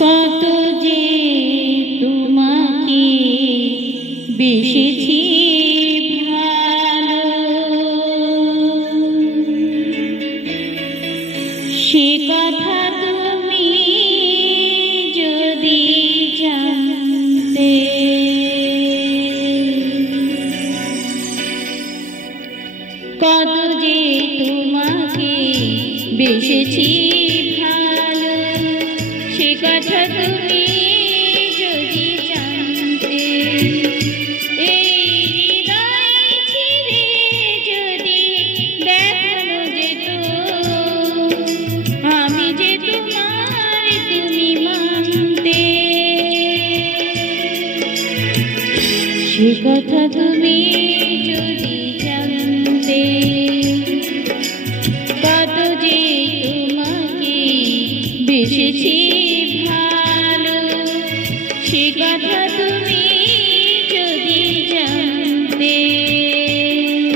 কত যে তোমাকে বেসেছি ভালো, সে কথা তুমি যদি জানতে। কত যে তোমাকে বেসেছি ভালো, সে কথা তুমি যদি জানতে। এই হৃদয় ছিঁড়ে যদি দেখানো যেত, আমি যে তোমার তুমি মানতে। সে কথা তুমি যদি জানতে। কত যে তোমাকে বেসেছি ভালো, সে কথা তুমি